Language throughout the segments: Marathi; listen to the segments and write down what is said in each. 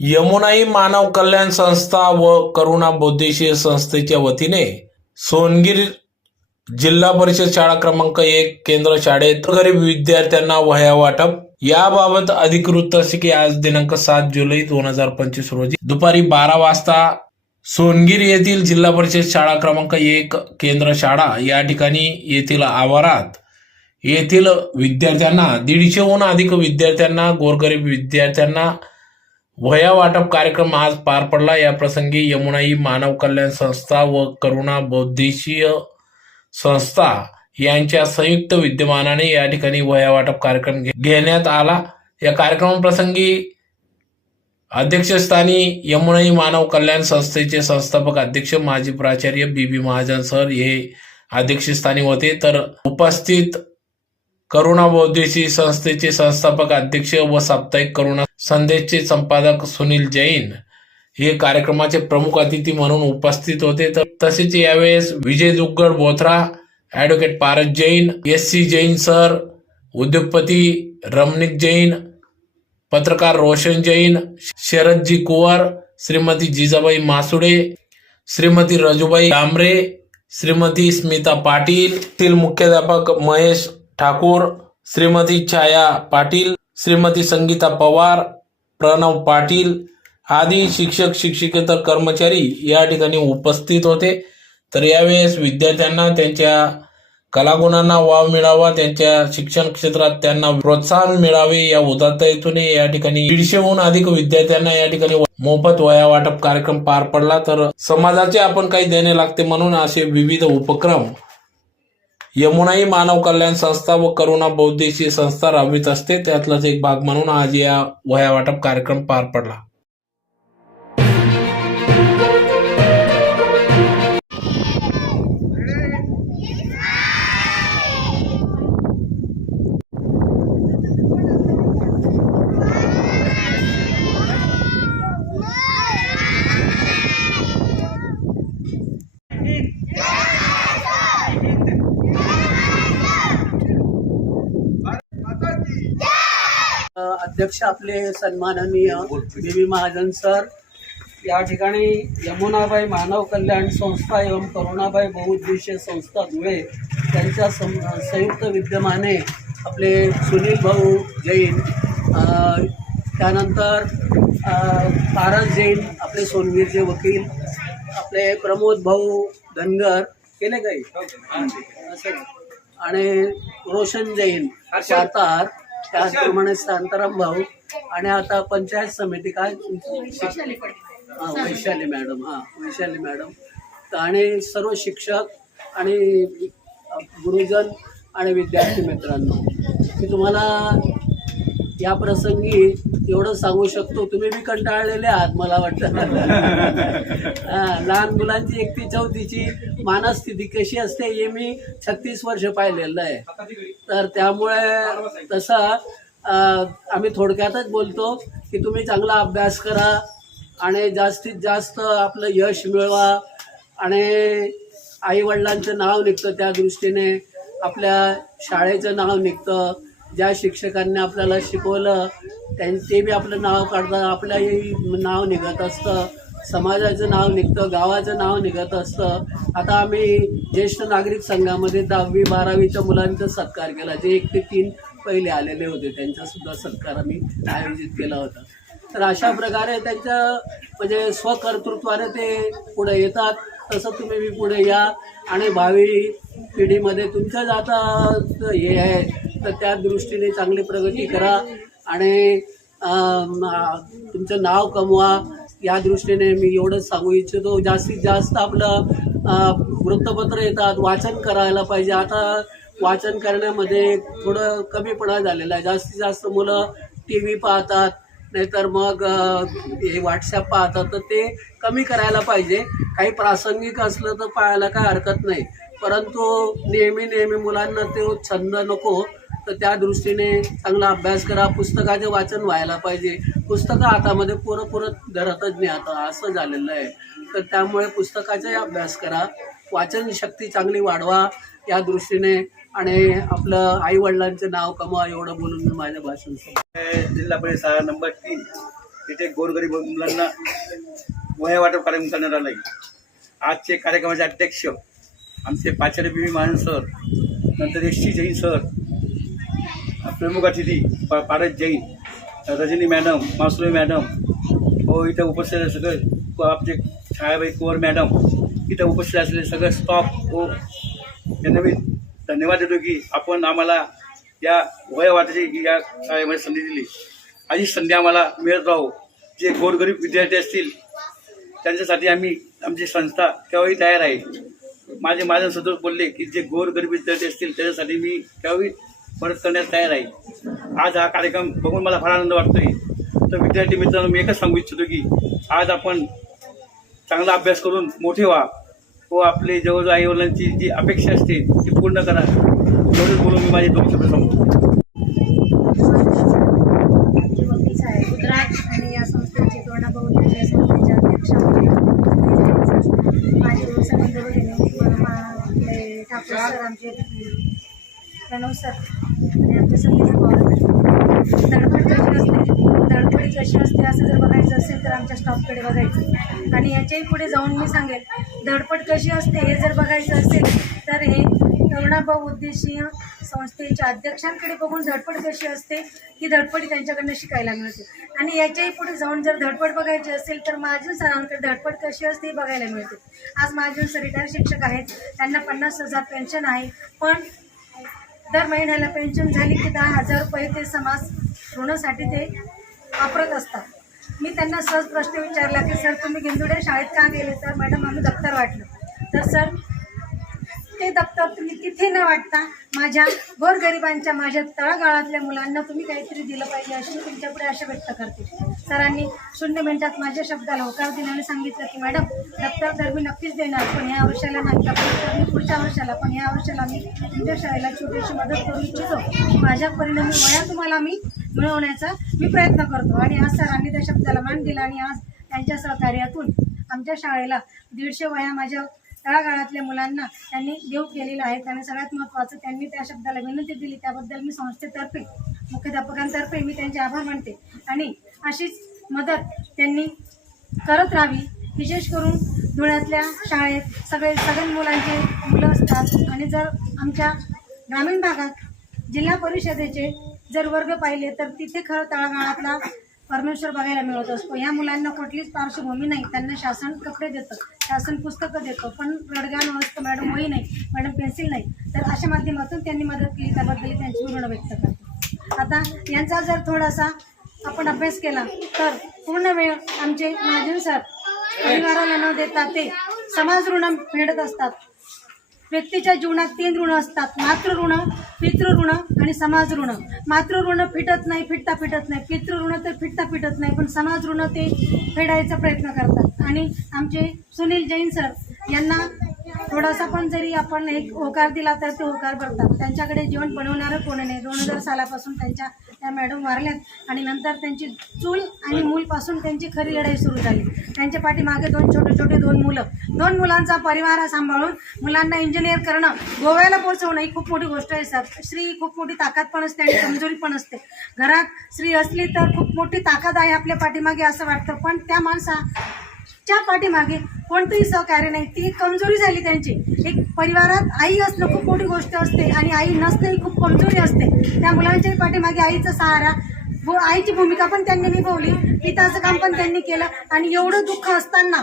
यमुनाई मानव कल्याण संस्था व करुणा बौद्धिशीय संस्थेच्या वतीने सोनगीर जिल्हा परिषद शाळा क्रमांक एक केंद्र शाळेत गरीब विद्यार्थ्यांना वह्या वाटप. याबाबत अधिकृत असे आज दिनांक सात जुलै दोन हजार पंचवीस रोजी दुपारी बारा वाजता सोनगीर येथील जिल्हा परिषद शाळा क्रमांक एक केंद्र शाळा या ठिकाणी येथील आवारात येथील विद्यार्थ्यांना दीडशेहून अधिक विद्यार्थ्यांना गोरगरीब विद्यार्थ्यांना वया वाटप कार्यक्रम आज पार पडला. या प्रसंगी यमुनाई मानव कल्याण संस्था व करुणा बौद्धिशीय संस्था यांच्या संयुक्त विद्यमानाने या ठिकाणी वया वाटप कार्यक्रम घे- घेण्यात आला. या कार्यक्रमाप्रसंगी अध्यक्षस्थानी यमुनाई मानव कल्याण संस्थेचे संस्थापक अध्यक्ष माजी प्राचार्य बी बी महाजन सर हे अध्यक्षस्थानी होते. तर उपस्थित करुणा बौद्धिशी संस्थेचे संस्थापक अध्यक्ष व साप्ताहिक करुणा संदेशचे संपादक सुनील जैन हे कार्यक्रमाचे प्रमुख अतिथी म्हणून उपस्थित होते. तर तसेच यावेळेस Vijay Duggad Bothra advocate Paras Jain S C Jain sir उद्योगपती रमणिक जैन पत्रकार रोशन जैन शरदजी कुवर श्रीमती जिजाबाई मासुडे श्रीमती रजूबाई डांबरे श्रीमती स्मिता पाटील तील मुख्याध्यापक महेश ठाकूर श्रीमती छाया पाटील श्रीमती संगीता पवार प्रणव पाटील आदी शिक्षक शिक्षकेतर कर्मचारी या ठिकाणी उपस्थित होते. तर यावेळेस विद्यार्थ्यांना त्यांच्या कलागुणांना वाव मिळावा त्यांच्या शिक्षण क्षेत्रात त्यांना प्रोत्साहन मिळावे या उदात्ततेतून या ठिकाणी दीडशेहून अधिक विद्यार्थ्यांना या ठिकाणी मोफत वया वाटप कार्यक्रम पार पडला. तर समाजाचे आपण काही देणे लागते म्हणून असे विविध उपक्रम यमुनाई मानव कल्याण संस्था व करुणा बौद्धिक संस्था राबवित असते. त्यातलाच एक भाग म्हणून आज या वह्या वाटप कार्यक्रम पार पडला. अध्यक्ष आपले सन्माननीय बी बी महाजन सर. या ठिकाणी यमुनाबाई मानव कल्याण संस्था एवं करुणाबाई बहुउद्देशीय संस्था धुळे त्यांच्या सं संयुक्त विद्यमाने आपले सुनील भाऊ जैन त्यानंतर पारस जैन आपले सोनगीरचे वकील आपले प्रमोद भाऊ धनगर केले काही असं. आणि रोशन जैन सातार त्याचप्रमाणे शांताराम भाऊ आणि आता पंचायत समिती काय? हां वैशाली मॅडम हां वैशाली मॅडम. आणि सर्व शिक्षक आणि गुरुजन आणि विद्यार्थी मित्रांनो मी तुम्हाला या प्रसंगी एवढं सांगू शकतो तुम्ही बी कंटाळलेले आहात मला वाटतं. लहान मुलांची एकती चौथीची मानस्थिती कशी असते हे मी छत्तीस वर्ष पाहिलेलं आहे. तर त्यामुळे तसं आम्ही थोडक्यातच बोलतो की तुम्ही चांगला अभ्यास करा आणि जास्तीत जास्त आपलं यश मिळवा आणि आईवडिलांचं नाव निघतं त्या दृष्टीने आपल्या शाळेचं नाव निघतं ज्या शिक्षकांनी आपल्याला शिकवलं त्यां ते बी आपलं नाव काढतात आपलंही नाव निघत असतं. समाजाचं नाव निघतं गावाचं नाव निघत असतं. आता आम्ही ज्येष्ठ नागरिक संघामध्ये दहावी बारावीच्या मुलांचा सत्कार केला. जे एक ते तीन पहिले आलेले होते त्यांचासुद्धा सत्कार आम्ही आयोजित केला होता. तर अशा प्रकारे त्यांच्या म्हणजे स्वकर्तृत्वाने ते पुढे येतात. तसं तुम्ही पुढे या. आणि भावी पिढीमध्ये तुमच्याच आता हे आहे. तर त्या दृष्टीने चांगली प्रगती करा आणि तुमचं नाव कमवा. या दृष्टीने मी एवढंच सांगू इच्छितो. जास्तीत जास्त आपलं वृत्तपत्र येतात. वाचन करायला पाहिजे. आता वाचन करण्यामध्ये थोडं कमीपणा झालेला आहे. जास्तीत जास्त मुलं टी व्ही पाहतात. नाहीतर मग हे व्हॉट्सॲप पाहतात. तर ते कमी करायला पाहिजे. काही प्रासंगिक असलं तर पाहायला काय हरकत नाही. परंतु नेहमी नेहमी मुलांना तो छंद नको तर त्या दृष्टीने चांगला अभ्यास करा पुस्तकाचे वाचन व्हायला पाहिजे. पुस्तकं हातामध्ये पुरं पुरं धरतच नाही आता असं झालेलं आहे. तर त्यामुळे पुस्तकाचाही अभ्यास करा वाचन शक्ती चांगली वाढवा या दृष्टीने आणि आपलं आई वडिलांचं नाव कमवा एवढं बोलून मी माझ्या भाषण जिल्हा परिषद शाळा नंबर तीन तिथे गोरगरीब मुलांना वया वाटप कार्यक्रम करण्यात आला आजचे कार्यक्रमाचे अध्यक्ष आमचे पाचार्य बी महान सर नंतर एस टी जैन सर प्रमुख अतिथी पा पारस जैन रजनी मॅडम मासुले मॅडम व इथं उपस्थित सगळे आपले छायाबाई कुवर मॅडम इथं उपस्थित असलेले सगळे स्टॉफ व यांना मी धन्यवाद देतो की आपण आम्हाला या वयवाटाची या शाळेमध्ये संधी दिली. अशी संधी आम्हाला मिळत राहो. जे गोरगरीब विद्यार्थी असतील त्यांच्यासाठी आम्ही आमची संस्था केव्हाही तयार आहे. माझे माझे सदोष बोलले की जे गोरगरीब विद्यार्थी असतील त्याच्यासाठी मी त्यावेळी मदत करण्यास तयार आहे. आज हा कार्यक्रम बघून मला फार आनंद वाटतोय. तर विद्यार्थी मित्रांनो मी एकच सांगू इच्छितो की आज आपण चांगला अभ्यास करून मोठे व्हा व आपले जवळजवळ आईवडिलांची जी अपेक्षा असते ती पूर्ण करा. एवढंच बोलून मी माझे दोन शब्द संपतो आमची वकील आहे रुद्राज आणि या संस्थेचे तोंडाभाऊ विजय संस्थेचे अध्यक्ष आमचे माझे संबंध वगैरे आपले ठाकूर सर आमचे प्रणव सर आणि आमचे संगीत पवार धडपड कशी असते. धडपडी कशी असते असं जर बघायचं असेल तर आमच्या स्टॉपकडे बघायचं. आणि याच्याही पुढे जाऊन मी सांगेल धडपड कशी असते हे जर बघायचं असेल तर हे करुणाभाऊ उद्देशीय संस्थेच्या अध्यक्षांकडे बघून धडपड कशी असते ही धडपड त्यांच्याकडनं शिकायला मिळते. आणि याच्याही पुढे जाऊन जर धडपड बघायची असेल तर महाजन सरांकडे धडपड कशी असते ही बघायला मिळते. आज महाजन सर रिटायर शिक्षक आहेत त्यांना पन्नास हजार पेन्शन आहे. पण दर महिन्याला पेन्शन झाली की दहा हजार रुपये ते समाज ऋणासाठी ते वापरत असतात. मी त्यांना सहज प्रश्न विचारला की सर तुम्ही गिंदुड्या शाळेत का गेले? तर मॅडम आम्ही दप्तर वाटलं. तर सर ते दप्तर तुम्ही तिथे न वाटता माझ्या गोरगरिबांच्या माझ्या तळागाळातल्या मुलांना तुम्ही काहीतरी दिलं पाहिजे अशी मी तुमच्यापुढे आशा व्यक्त करते. सरांनी शून्य मिनिटात माझ्या शब्दाला होकार दिला आणि सांगितलं की मॅडम दप्तर तर मी नक्कीच देणार पण ह्या वर्षाला नाही मी पुढच्या वर्षाला पण ह्या वर्षाला मी तुमच्या शाळेला छोटीशी मदत करू इच्छितो. माझ्या परिणामी वया तुम्हाला मी मिळवण्याचा मी प्रयत्न करतो. आणि आज सरांनी त्या शब्दाला मान दिला आणि आज त्यांच्या सहकार्यातून आमच्या शाळेला दीडशे वया माझ्या तळागाळातल्या मुलांना त्यांनी देऊ केलेला आहे. आणि सगळ्यात महत्त्वाचं त्यांनी त्या शब्दाला विनंती दिली. त्याबद्दल मी संस्थेतर्फे मुख्याध्यापकांतर्फे मी त्यांचे आभार मानते. आणि अशीच मदत त्यांनी करत राहावी विशेष करून धुळ्यातल्या शाळेत सगळे सगळे मुलांचे मुलं असतात. आणि जर आमच्या ग्रामीण भागात जिल्हा परिषदेचे जर वर्ग पाहिले तर तिथे खरं तळागाळातला परमेश्वर बघायला मिळत असतो. या मुलांना कुठलीच पार्श्वभूमी नाही. त्यांना शासन कपडे देतं शासन पुस्तकं देतं पण रडगान असतं मॅडम वही नाही मॅडम पेन्सिल नाही. तर अशा माध्यमातून त्यांनी मदत केली त्याबद्दल त्यांची ऋण व्यक्त करतो. आता यांचा जर थोडासा आपण अभ्यास केला तर पूर्ण वेळ आमचे महाजन सर परिवाराला न देता ते समाज ऋण फेडत असतात. व्यक्तीच्या जीवनात तीन ऋण असतात. मातृ पितृऋण पितृ ऋण आणि समाज ऋण. मातृ ऋण फिटत नाही फिटता फिटत नाही. पितृ ऋण तर फिटता फिटत नाही पण समाज ऋण ते फेडायचा प्रयत्न करतात. आणि आमचे सुनील जैन सर यांना थोडासा पण जरी आपण एक होकार दिला तर ते होकार भरतात. त्यांच्याकडे जेवण बनवणारं कोण नाही. दोन हजार सालापासून त्यांच्या त्या मॅडम वारल्यात आणि नंतर त्यांची चूल आणि मूलपासून त्यांची खरी लढाई सुरू झाली. त्यांच्या पाठीमागे दोन छोटे छोटे दोन मुलं. दोन मुलांचा परिवार सांभाळून मुलांना इंजिनियर करणं गोव्याला पोहोचवणं ही खूप मोठी गोष्ट आहे सर स्त्री ही खूप मोठी ताकद पण असते आणि कमजोरी पण असते. घरात स्त्री असली तर खूप मोठी ताकद आहे आपल्या पाठीमागे असं वाटतं. पण त्या माणसा च्या पाठीमागे कोणतंही सहकार्य नाही. ती कमजोरी झाली त्यांची. एक परिवारात आई असणं खूप मोठी गोष्ट असते आणि आई नसणं ही खूप कमजोरी असते. त्या मुलांच्या पाठीमागे आईचा सहारा व आईची भूमिका पण त्यांनी निभावली. पिताचं काम पण त्यांनी केलं आणि एवढं दुःख असताना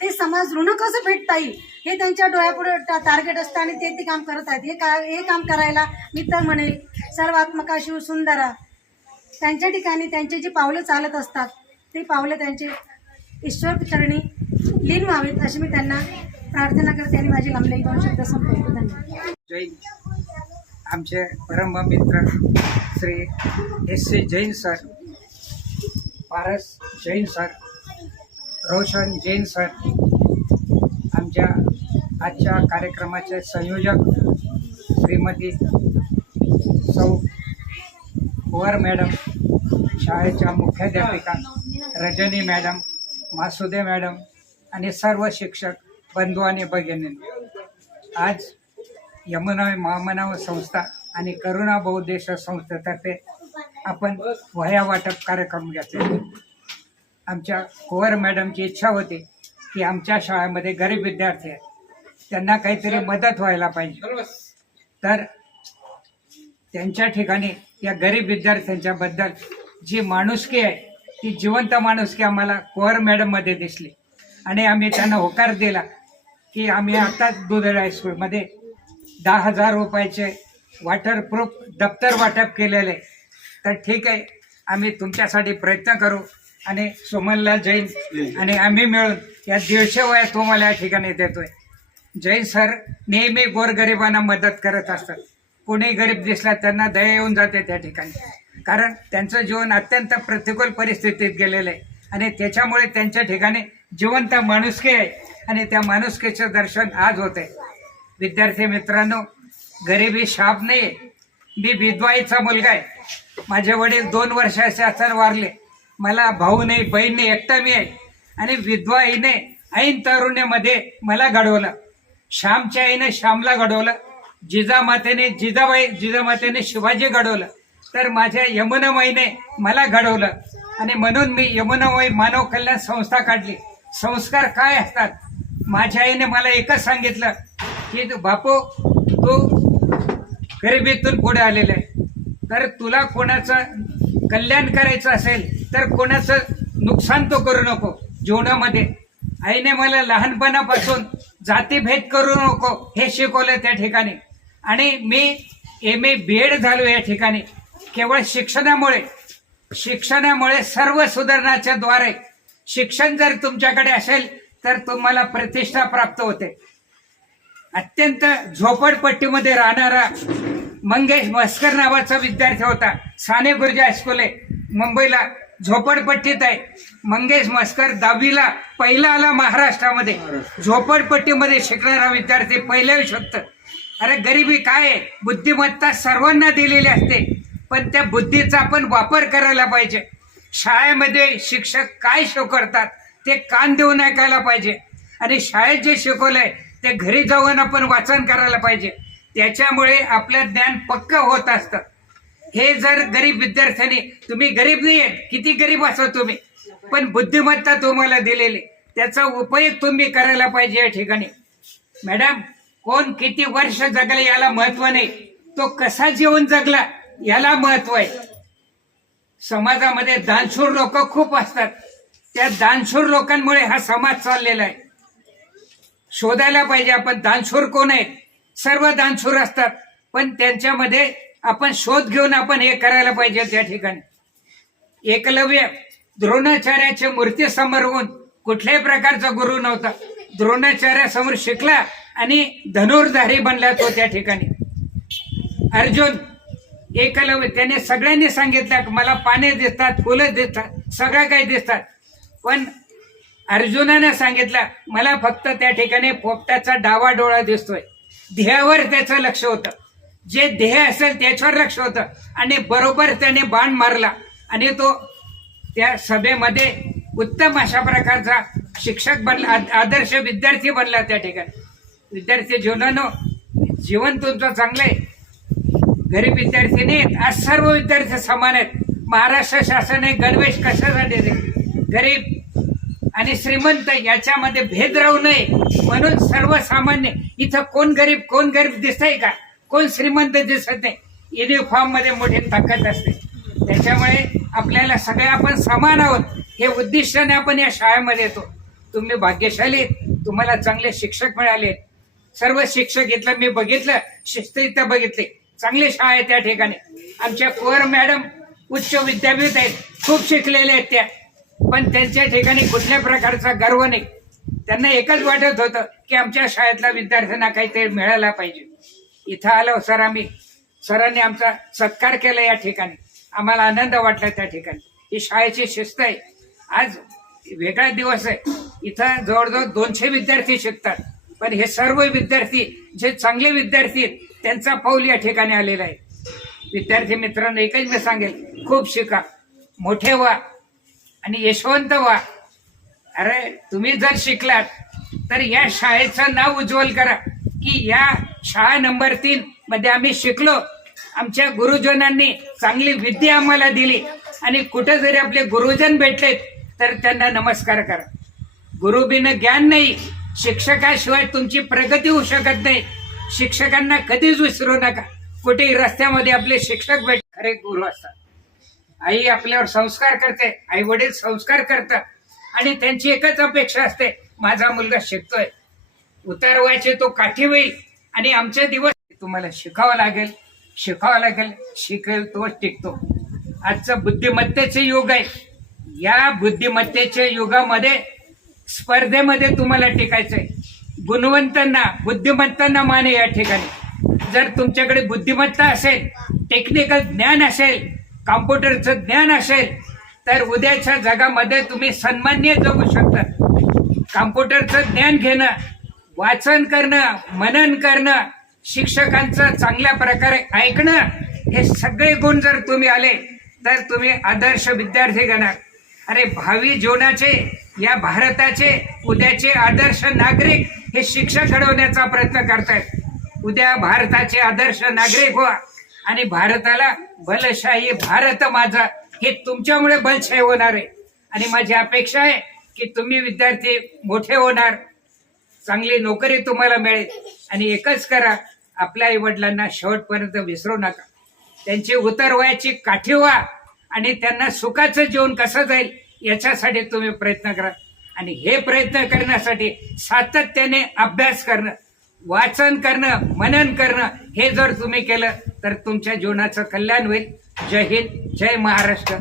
ते समाज ऋण कसं फेडता येईल? हे त्यांच्या डोळ्यापुढे टार्गेट असतं आणि ते ते काम करत आहेत. हे का हे काम करायला मी तर म्हणेल सर्वात्मका शिव सुंदरा. त्यांच्या ठिकाणी त्यांचे जे पावलं चालत असतात ते पावलं त्यांचे ईश्वर चरणी लीन व्हावीत अशी मी त्यांना प्रार्थना करते आणि माझी लांबलेली दोन शब्द संपवतो. धन्यवाद. जैन. आमचे परम मित्र Shri S C Jain sir Paras Jain sir Roshan Jain sir आमच्या आजच्या कार्यक्रमाचे संयोजक श्रीमती सौ कुवर मॅडम शाळेच्या मुख्याध्यापिका रजनी मॅडम मासुदे मॅडम आणि सर्व शिक्षक बंधू आणि भगिनी आज यमुना महामनाव संस्था आणि करुणा बहुद्देश संस्थेतर्फे आपण वह्या वाटप कार्यक्रम घेतले. आमच्या कुंवर मॅडमची इच्छा होती की आमच्या शाळेमध्ये गरीब विद्यार्थी आहेत त्यांना काहीतरी मदत व्हायला पाहिजे. तर त्यांच्या ठिकाणी या गरीब विद्यार्थ्यांच्या बद्दल जी माणुसकी आहे ती जिवंत माणुसकी आम्हाला कोहर मॅडममध्ये दिसली. आणि आम्ही त्यांना होकार दिला की आम्ही आताच दुधड हायस्कूलमध्ये दहा हजार रुपयाचे वॉटरप्रूफ दप्तर वाटप केलेले. तर ठीक आहे आम्ही तुमच्यासाठी प्रयत्न करू आणि सुमनला जैन आणि आम्ही मिळून या दीडशे वया तुम्हाला या ठिकाणी देतोय. जैन सर नेहमी गोरगरिबांना मदत करत असतात. कोणी गरीब दिसला त्यांना दया येऊन जाते त्या ठिकाणी. कारण त्यांचं जीवन अत्यंत प्रतिकूल परिस्थितीत गेलेलं आहे. आणि त्याच्यामुळे त्यांच्या ठिकाणी जिवंत माणुसकी आहे. आणि त्या माणुसकीचं दर्शन आज होत आहे. विद्यार्थी मित्रांनो गरिबी शाप नाही मी विधवाईचा मुलगा आहे. माझे वडील दोन वर्षाचे असताना वारले. मला भाऊ नाही बहीण नाही एकटा मी आहे. आणि विधवा आईने ऐन तरुण्यामध्ये मला घडवलं. श्यामच्या आईने श्यामला घडवलं. जिजामातेने जिजाबाई जिजामातेने शिवाजी घडवलं. तर माझ्या यमुनामाईने मला घडवलं. आणि म्हणून मी यमुनामाई मानव कल्याण संस्था काढली. संस्कार काय असतात? माझ्या आईने मला एकच सांगितलं की तू बापू तू गरिबीतून पुढे आलेलं आहे. तर तुला कोणाचं कल्याण करायचं असेल तर कोणाचं नुकसान तो करू नको जीवनामध्ये. आईने मला लहानपणापासून जातीभेद करू नको हे शिकवलं त्या ठिकाणी. आणि मी एम ए बी एड झालो या ठिकाणी. केवळ शिक्षणामुळे शिक्षणामुळे सर्व सुधारणाच्या द्वारे शिक्षण जर तुमच्याकडे असेल तर तुम्हाला प्रतिष्ठा प्राप्त होते. अत्यंत झोपडपट्टीमध्ये राहणारा मंगेश मस्कर नावाचा विद्यार्थी होता साने गुरुजी हायस्कूल आहे मुंबईला झोपडपट्टीत आहे. मंगेश मस्कर दहावीला पहिला आला महाराष्ट्रामध्ये. झोपडपट्टीमध्ये शिकणारा विद्यार्थी पहिल्या शकतं अरे गरिबी काय आहे? बुद्धिमत्ता सर्वांना दिलेली असते. पण त्या बुद्धीचा आपण वापर करायला पाहिजे. शाळेमध्ये शिक्षक काय शिकवतात ते कान देऊन ऐकायला पाहिजे. आणि शाळेत जे शिकवलंय ते घरी जाऊन आपण वाचन करायला पाहिजे. त्याच्यामुळे आपलं ज्ञान पक्क होत असतं. हे जर गरीब विद्यार्थ्यांनी तुम्ही गरीब नाही आहेत किती गरीब असो तुम्ही पण बुद्धिमत्ता तुम्हाला दिलेली. त्याचा उपयोग तुम्ही करायला पाहिजे या ठिकाणी. मॅडम कोण किती वर्ष जगलं याला महत्त्व नाही. तो कसा जीवन जगला? याला महत्त्व आहे. समाजामध्ये दानशूर लोक खूप असतात. त्या दानशूर लोकांमुळे हा समाज चाललेला आहे. शोधायला पाहिजे आपण दानशूर कोण आहेत? सर्व दानशूर असतात. पण त्यांच्यामध्ये आपण शोध घेऊन आपण हे करायला पाहिजे त्या ठिकाणी. एकलव्य द्रोणाचार्याची मूर्ती समोर होऊन कुठल्याही प्रकारचा गुरु नव्हता. द्रोणाचार्यासमोर शिकला आणि धनुर्धारी बनला तो त्या ठिकाणी. अर्जुन एकलव्य त्याने सगळ्यांनी सांगितलं मला पाने दिसतात फुलं दिसतात सगळं काही दिसतात. पण अर्जुनानं सांगितलं मला फक्त त्या ठिकाणी पोपटाचा डावा डोळा दिसतोय. ध्येयावर त्याचं लक्ष होतं. जे ध्येय असेल त्याच्यावर लक्ष होतं. आणि बरोबर त्याने बाण मारला. आणि तो त्या सभेमध्ये उत्तम अशा प्रकारचा शिक्षक बनला आदर्श विद्यार्थी बनला त्या ठिकाणी. विद्यार्थी जीवनानं जीवन तुमचं चांगलं आहे. गरीब विद्यार्थी नाहीत आज सर्व विद्यार्थी समान आहेत. महाराष्ट्र शासन हे गणवेश कशासाठी गरीब आणि श्रीमंत याच्यामध्ये भेद राहू नये म्हणून सर्वसामान्य इथं कोण गरीब कोण गरीब दिसतंय का? कोण श्रीमंत दिसत नाही? युनिफॉर्ममध्ये मोठी ताकद असते. त्याच्यामुळे आपल्याला सगळे आपण समान आहोत. हे उद्दिष्टाने आपण या शाळेमध्ये येतो. तुम्ही भाग्यशाली तुम्हाला चांगले शिक्षक मिळाले आहेत. सर्व शिक्षक इथलं मी बघितलं शिस्त इथं बघितली. चांगली शाळा आहे त्या ठिकाणी. आमच्या कोर मॅडम उच्च विद्यापीठ आहेत खूप शिकलेले आहेत त्या. पण त्यांच्या ठिकाणी कुठल्या प्रकारचा गर्व नाही. त्यांना एकच वाटत होतं की आमच्या शाळेतल्या विद्यार्थ्यांना काहीतरी मिळायला पाहिजे. इथं आलो सर आम्ही. सरांनी आमचा सत्कार केला या ठिकाणी. आम्हाला आनंद वाटला त्या ठिकाणी. ही शाळेची शिस्त आहे. आज वेगळा दिवस आहे. इथं जवळजवळ दोनशे विद्यार्थी शिकतात. पण हे सर्व विद्यार्थी जे चांगले विद्यार्थी आहेत त्यांचा पाऊल या ठिकाणी आलेला आहे. विद्यार्थी मित्रांनो एकच मी सांगेल खूप शिका. मोठे व्हा आणि यशवंत व्हा. अरे तुम्ही जर शिकलात तर या शाळेचं नाव उज्ज्वल करा की या शाळा नंबर तीन मध्ये आम्ही शिकलो. आमच्या गुरुजनांनी चांगली विद्या आम्हाला दिली आणि कुठं जरी आपले गुरुजन भेटलेत तर त्यांना नमस्कार करा. गुरुबीनं ज्ञान नाही शिक्षकाशिवाय तुमची प्रगती होऊ शकत नाही. शिक्षकांना कधीच विसरू नका. कुठेही रस्त्यामध्ये आपले शिक्षक भेट खरे गुरु असतात. आई आपल्यावर संस्कार करते आई वडील संस्कार करतात आणि त्यांची एकच अपेक्षा असते माझा मुलगा शिकतोय. उतारवायचे तो काठी होईल आणि आमचे दिवस तुम्हाला शिकावं लागेल शिकावं लागेल शिकेल तोच टिकतो. आजचं बुद्धिमत्तेचे युग आहे. या बुद्धिमत्तेच्या युगामध्ये स्पर्धेमध्ये तुम्हाला टिकायचंय. गुणवंतांना बुद्धिमत्तांना माने या ठिकाणी. जर तुमच्याकडे बुद्धिमत्ता असेल टेक्निकल ज्ञान असेल कॉम्प्युटरचं ज्ञान असेल तर उद्याच्या जगामध्ये तुम्ही सन्मान्य जगू शकता. कॉम्प्युटरचं ज्ञान घेणं वाचन करणं मनन करणं शिक्षकांचं चांगल्या प्रकारे ऐकणं हे सगळे गुण जर तुम्ही आले तर तुम्ही आदर्श विद्यार्थी घेणार अरे भावी जीवनाचे या भारताचे उद्याचे आदर्श नागरिक हे शिक्षक घडवण्याचा प्रयत्न करतायत. उद्या भारताचे आदर्श नागरिक व्हा. आणि भारताला बलशाही भारत माझा. हे तुमच्यामुळे बलशाही होणार आहे. आणि माझी अपेक्षा आहे की तुम्ही विद्यार्थी मोठे होणार. चांगली नोकरी तुम्हाला मिळेल. आणि एकच करा आपल्या आई वडिलांना शेवटपर्यंत विसरू नका. त्यांची उतरवायची काठी व्हा. आणि त्यांना सुखाचं जीवन कसं जाईल याच्यासाठी तुम्ही प्रयत्न करा. आणि हे प्रयत्न करण्यासाठी सातत्याने अभ्यास करणं वाचन करणं मनन करणं हे जर तुम्ही केलं तर तुमच्या जीवनाचं कल्याण होईल. जय हिंद जय महाराष्ट्र.